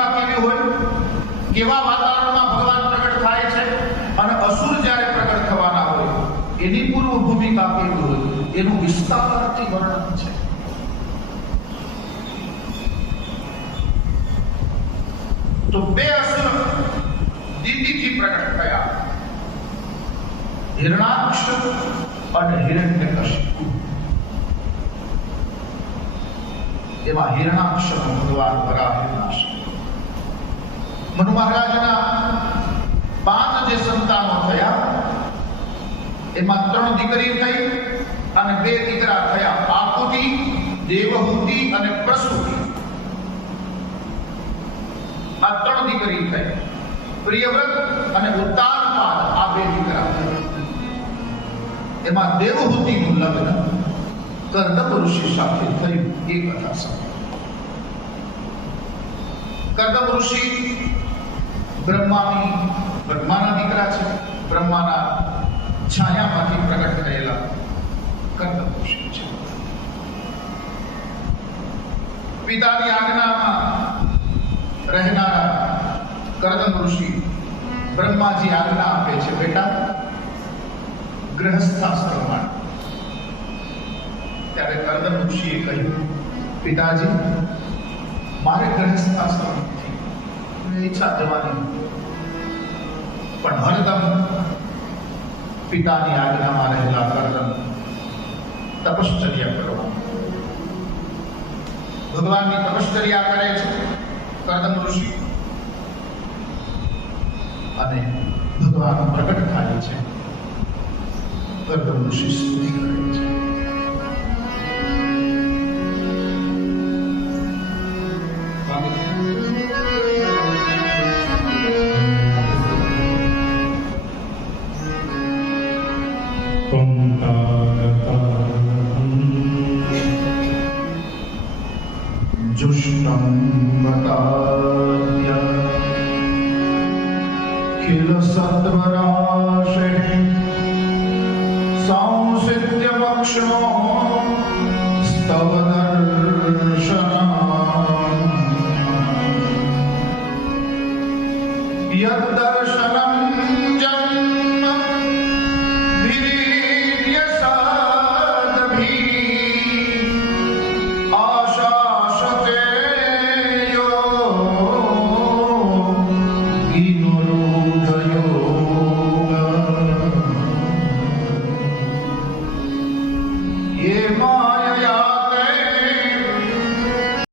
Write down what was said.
ભૂમિકા કેવી હોય, કેવા વાતાવરણમાં ભગવાન પ્રગટ થાય છે અને અસુર જ્યારે પ્રગટ થવાના હોય એની પૂર્વ ભૂમિકા કેવી હોય એનું વિસ્તારથી વર્ણન છે. તો બે અસુર દીદીથી પ્રગટ થયા, હિરણાક્ષ અને હિરણ્યકશિપુ. એમાં હિરણાક્ષ ભગવાન વરાહના મનુ મહારાજના 5 જે સંતાનો થયા એમાં 3 દીકરી થઈ અને 2 દીકરા થયા, આકુતિ, દેવહૂતિ અને પ્રસૂતિ. આ 3 દીકરી થઈ. પ્રિયવ્રત અને ઉત્તાનપાદ આ 2 દીકરા થયા. એમાં દેવહૂતિનું લગ્ન કર્દમ ઋષિ સાથે થયું. એ કથા સાંભળો. કર્દમ ઋષિ બ્રહ્માના દીકરા છે. બ્રહ્માના છાયામાંથી પ્રગટ થયેલા કર્દમ ઋષિ છે. પિતાની આજ્ઞામાં રહેનારા કર્દમ ઋષિ બ્રહ્માજી આજ્ઞા આપે છે, બેટા ગ્રહસ્થાશ્રમ માં. ત્યારે કર્દમ ઋષિએ કહ્યું, પિતાજી મારે ગ્રહસ્થાશ્રમ નથી, ઈચ્છા જવાની, પણ હરદમ પિતાની આજ્ઞામાં રહેલા કર્દમ તપશ્ચર્યા કરવા, ભગવાનની તપશ્ચર્યા કરે છે કર્દમ ઋષિ અને ભગવાન પ્રગટ થાય છે. કર્દમ ઋષિ સ્તુતિ કરે છે. યદ્દર્શ